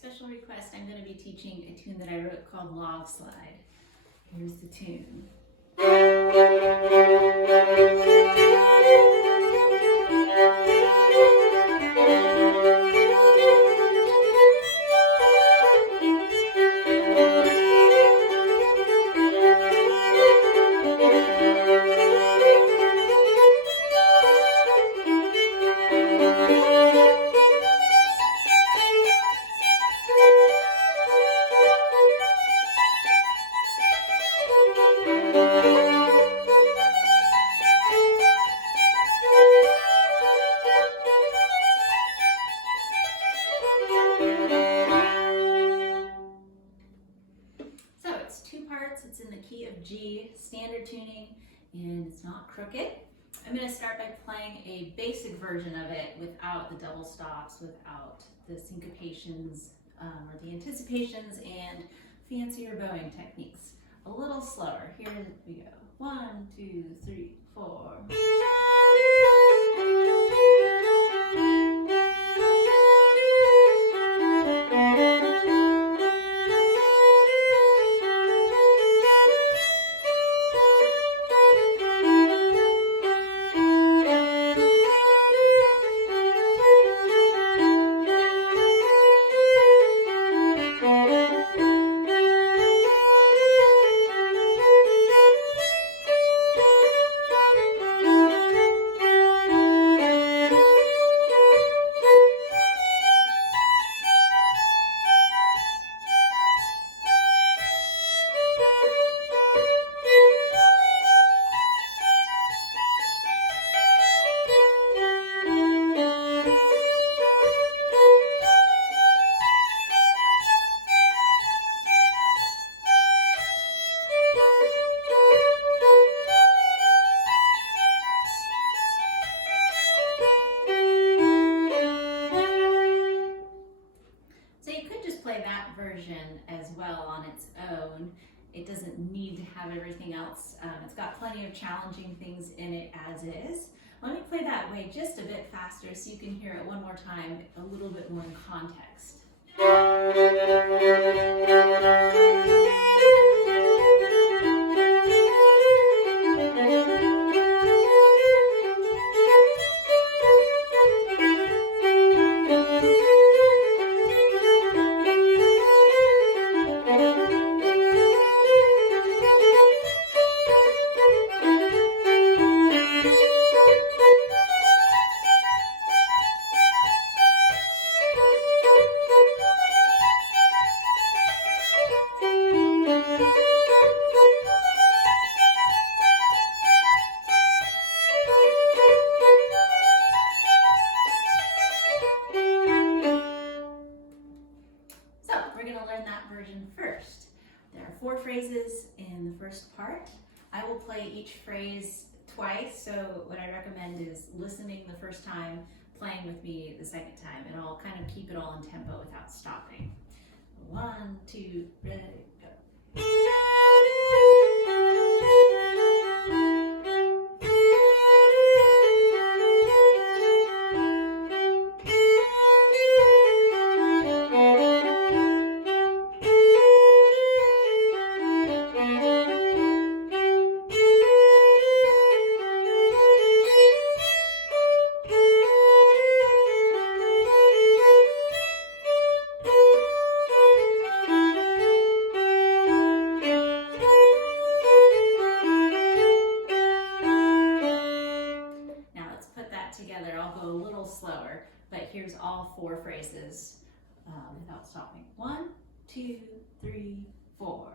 special request, I'm going to be teaching a tune that I wrote called Log Slide. Here's the tune. So it's two parts. It's in the key of G, standard tuning, and it's not crooked. I'm going to start by playing a basic version of it without the double stops, without the syncopations or the anticipations and fancier bowing techniques. A little slower. Here we go. 1, 2, 3, 4. Play that version as well on its own. It doesn't need to have everything else. It's got plenty of challenging things in it as is. Let me play that way just a bit faster so you can hear it one more time, a little bit more in context. First. There are 4 phrases in the first part. I will play each phrase twice, so what I recommend is listening the first time, playing with me the second time, and I'll kind of keep it all in tempo without stopping. 1, 2, ready, go. Together, I'll go a little slower, but here's all 4 phrases without stopping. 1, 2, 3, 4.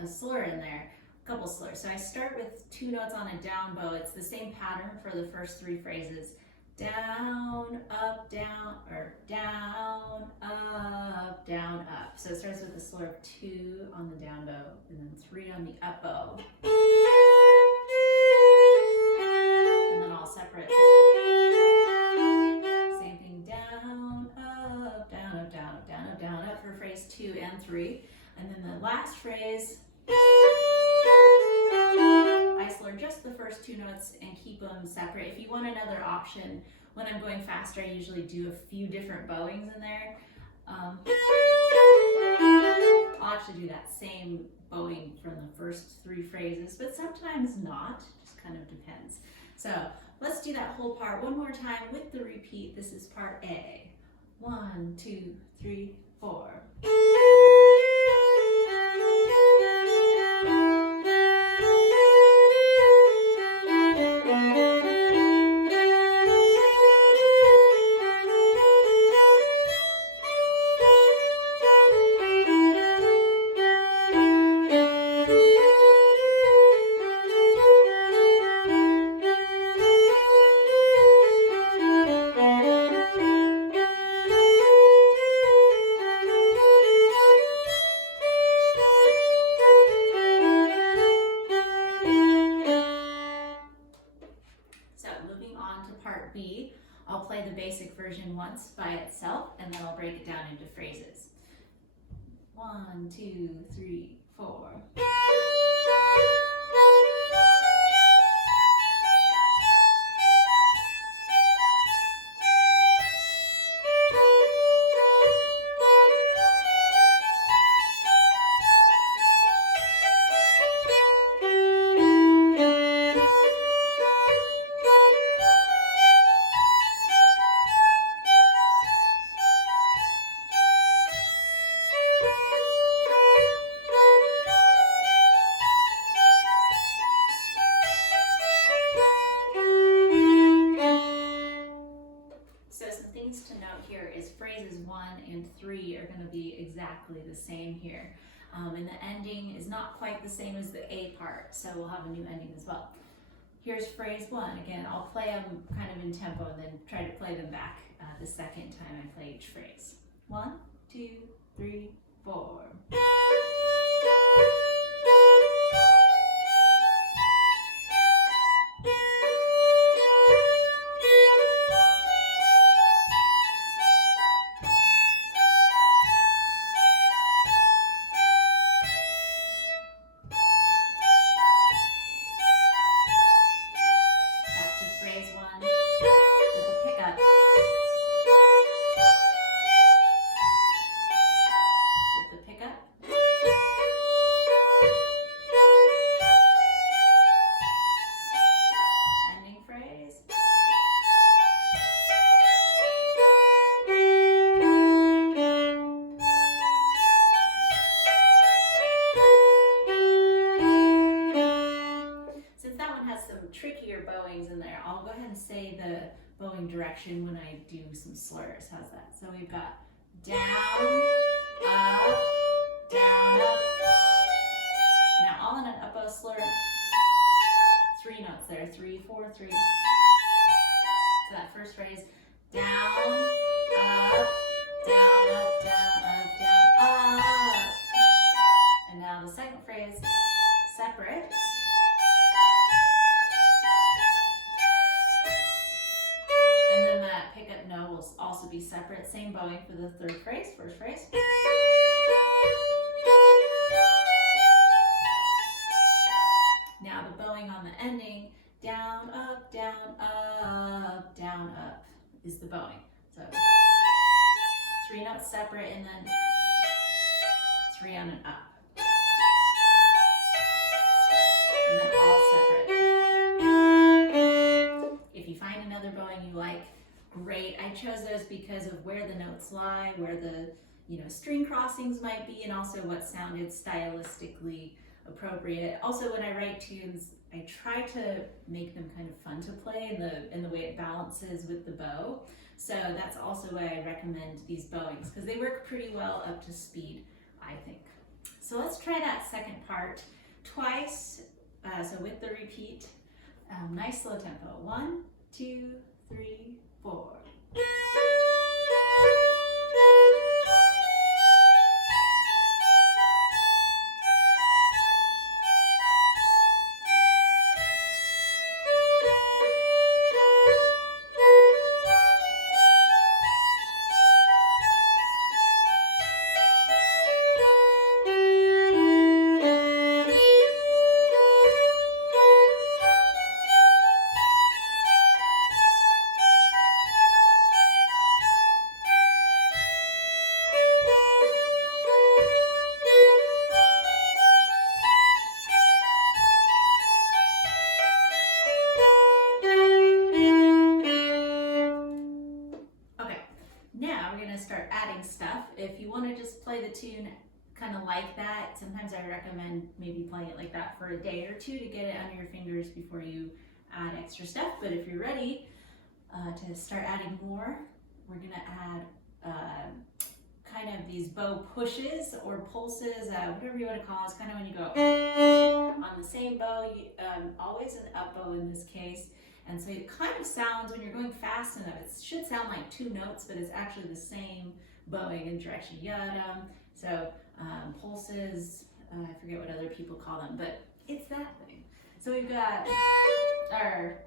A slur in there, a couple slurs. So I start with 2 notes on a down bow. It's the same pattern for the first 3 phrases. Down, up, down, or down, up, down, up. So it starts with a slur of 2 on the down bow and then the up bow. And then all separate. Same thing, down, up, down, up, down, up, down, up, down, up for phrase 2 and 3. And then the last phrase, I slur just the first 2 notes and keep them separate. If you want another option, when I'm going faster, I usually do a few different bowings in there. I'll actually do that same bowing from the first 3 phrases, but sometimes not, just kind of depends. So let's do that whole part one more time with the repeat. This is part A. 1, 2, 3, 4. Part B, I'll play the basic version once by itself, and then I'll break it down into phrases. 1, 2, 3, 4. To note here is phrases 1 and 3 are going to be exactly the same here. And the ending is not quite the same as the A part, so we'll have a new ending as well. Here's phrase 1. Again, I'll play them kind of in tempo and then try to play them back the second time I play each phrase. 1, 2, 3, 4. Trickier bowings in there. I'll go ahead and say the bowing direction when I do some slurs. How's that? So we've got down, up, down, up. Now all in an up bow slur. 3 notes there. 3, 4, 3. So that first phrase, down, up, down, up, down, up, down, up. And now the second phrase, separate. And then that pickup no will also be separate. Same bowing for the third phrase, first phrase. Now the bowing on the ending, down, up, down, up, down, up is the bowing. So 3 notes separate and then 3 on an up. And then all separate. If you find another bowing you like, great. I chose those because of where the notes lie, where the string crossings might be, and also what sounded stylistically appropriate. Also, when I write tunes, I try to make them kind of fun to play in the way it balances with the bow. So that's also why I recommend these bowings, because they work pretty well up to speed, I think. So let's try that second part twice. So with the repeat, nice slow tempo. 1, 2, 3, 4. like that, sometimes I recommend maybe playing it like that for a day or two to get it under your fingers before you add extra stuff. But if you're ready to start adding more, we're gonna add kind of these bow pushes or pulses, whatever you want to call it. It's kind of when you go on the same bow, always an up bow in this case. And so it kind of sounds, when you're going fast enough, it should sound like two notes, but it's actually the same bowing in direction. Yada. So pulses, I forget what other people call them, but it's that thing. So we've got our,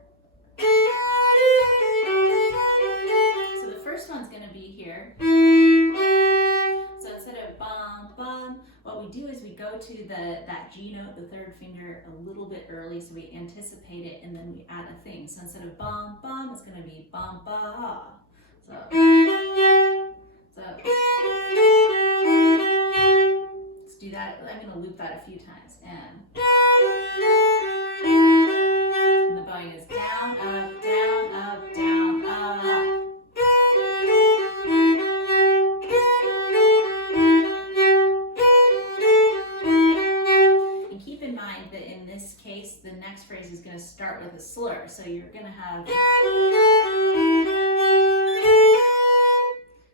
so the first one's going to be here. So instead of bum, bum, what we do is we go to that G note, the third finger, a little bit early, so we anticipate it, and then we add a thing. So instead of bum, bum, it's going to be bum, ba. So let's do that. I'm going to loop that a few times. And the bowing is down, up, down, up, down, up. And keep in mind that in this case, the next phrase is going to start with a slur. So you're going to have...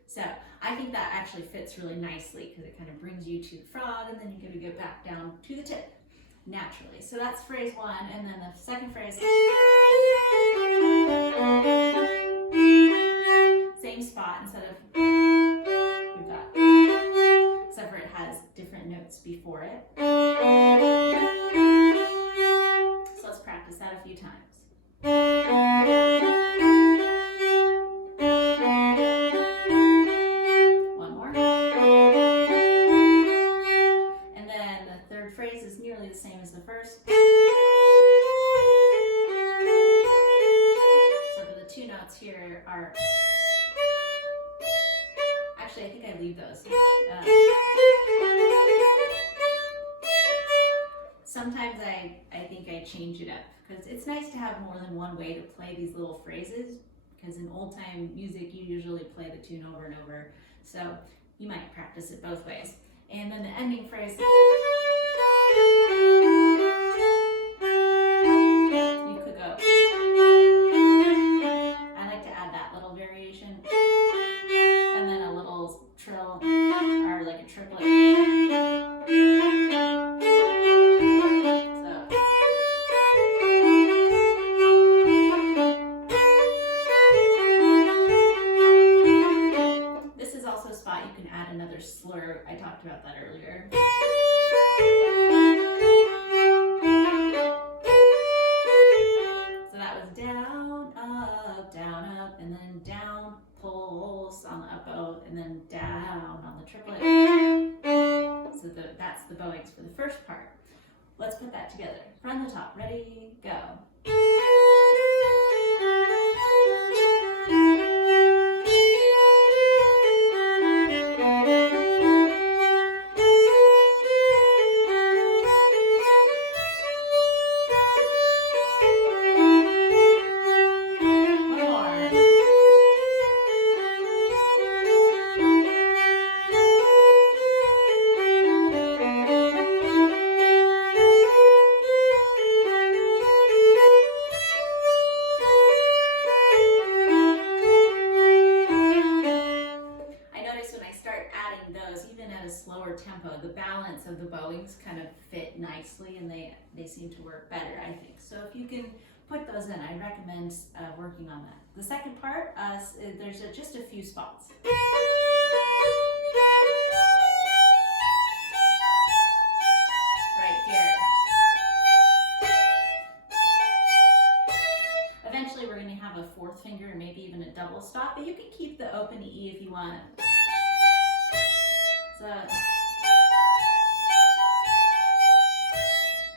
So I think that actually fits really nicely because it kind of brings you to the frog, and then you're going to go back down to the tip naturally. So that's phrase one, and then the second phrase, same spot instead of, we've got, except for it has different notes before it. So let's practice that a few times. The same as the first. So the two notes here are, actually I think I leave those. Sometimes I think I change it up because it's nice to have more than one way to play these little phrases, because in old time music you usually play the tune over and over, so you might practice it both ways. And then the ending phrase, you could go, I like to add that little variation, and then a little trill, or like a triplet. So this is also a spot you can add another slur. I talked about that earlier. And then down, pulse on the up bow, and then down on the triplet. So that's the bowings for the first part. Let's put that together. From the top, ready, go. Tempo, the balance of the bowings kind of fit nicely, and they seem to work better, I think. So if you can put those in, I recommend working on that. The second part, there's just a few spots. Right here. Eventually we're going to have a fourth finger and maybe even a double stop, but you can keep the open E if you want. So,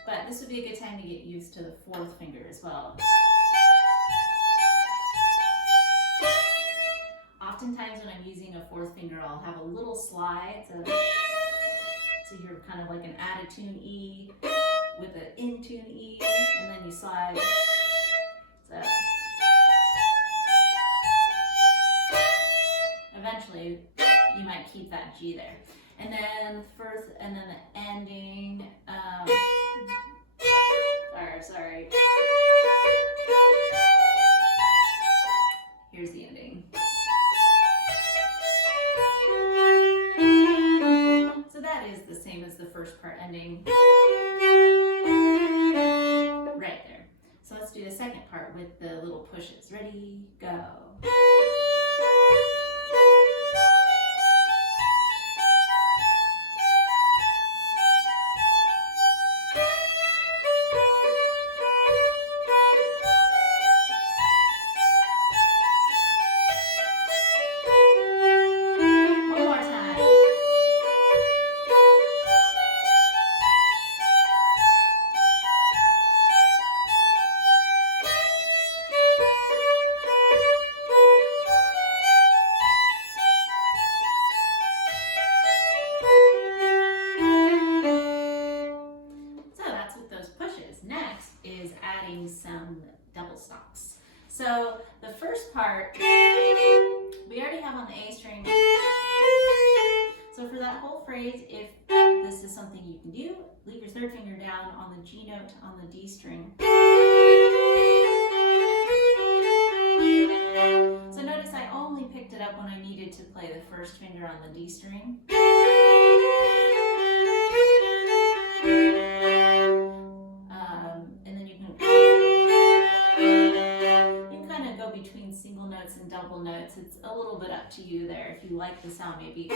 but this would be a good time to get used to the fourth finger as well. Oftentimes when I'm using a fourth finger, I'll have a little slide. So you're kind of like an out of tune E with an in tune E, and then you slide. So eventually you might keep that G there. And then first, and then the ending, sorry. Here's the ending. So that is the same as the first part ending. Right there. So let's do the second part with the little pushes. Ready, go. Some double stops. So the first part we already have on the A string. So for that whole phrase, if this is something you can do, leave your third finger down on the G note on the D string. So notice I only picked it up when I needed to play the first finger on the D string. Between single notes and double notes, it's a little bit up to you there. If you like the sound, maybe a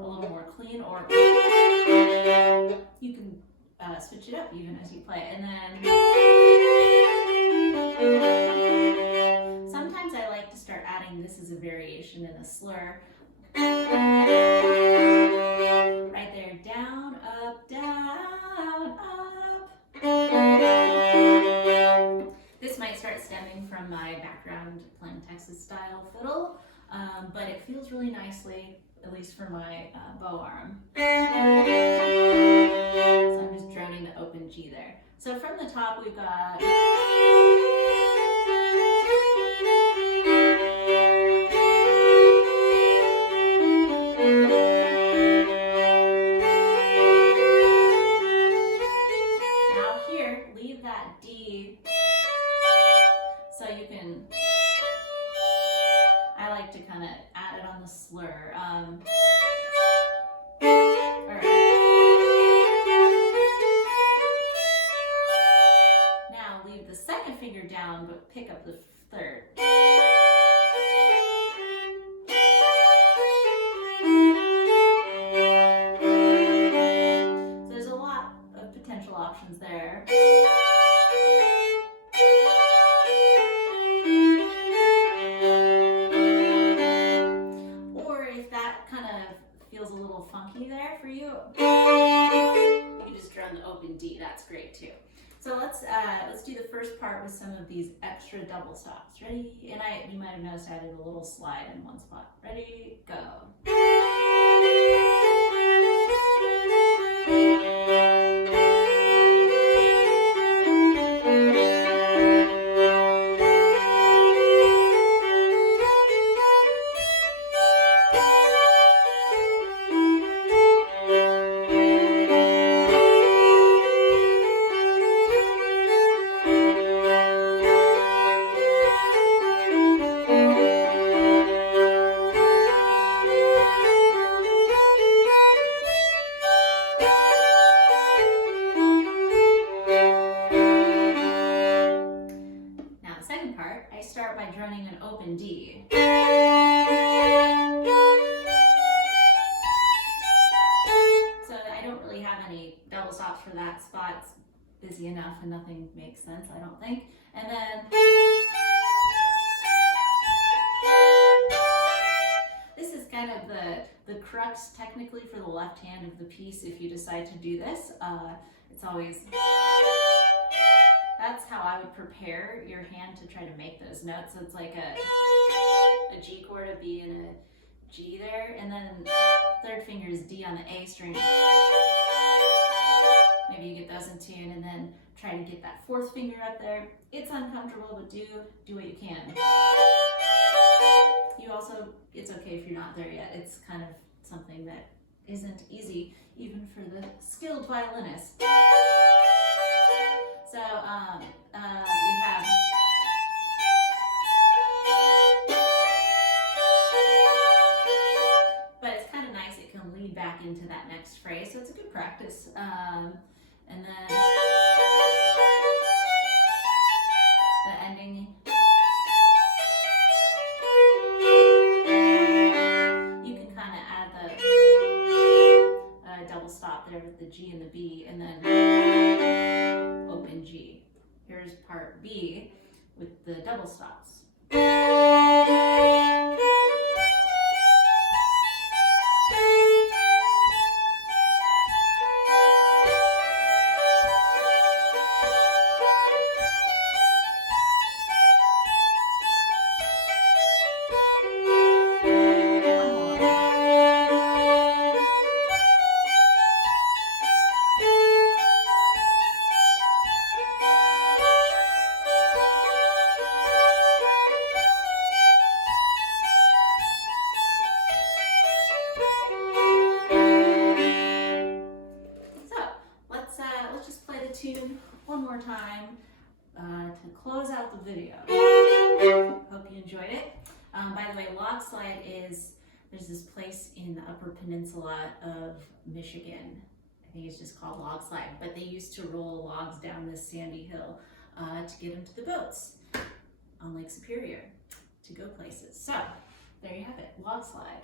little more clean, or you can switch it up even as you play it. And then sometimes I like to start adding this as a variation in a slur. Right there, down, up, down, up. This might start stemming from my background playing Texas style fiddle, but it feels really nicely, at least for my bow arm. So I'm just droning the open G there. So from the top we've got now here, leave that D. So you can, I like to kind of add it on the slur. Now leave the second finger down, but pick up the third. So there's a lot of potential options there. Feels a little funky there for you, you can just drone the open D. That's great too. So let's do the first part with some of these extra double stops. Ready? And you might have noticed I added a little slide in one spot. Ready? Go. Droning an open D. So I don't really have any double stops for that spot. It's busy enough and nothing makes sense, I don't think. And then this is kind of the crux technically for the left hand of the piece if you decide to do this. It's always, that's how I would prepare your hand to try to make those notes. So it's like a G chord, a B, and a G there, and then third finger is D on the A string. Maybe you get those in tune, and then try to get that fourth finger up there. It's uncomfortable, but do what you can. You also, it's okay if you're not there yet. It's kind of something that isn't easy even for the skilled violinist. So we have but it's kind of nice, it can lead back into that next phrase, so it's a good practice. And then the ending. You can kind of add the double stop there with the G and the B, and then open G. Here's part B with the double stops. Tune one more time to close out the video. Hope you enjoyed it. By the way, log slide there's this place in the Upper Peninsula of Michigan. I think it's just called log slide, but they used to roll logs down this sandy hill to get them to the boats on Lake Superior to go places. So there you have it, log slide.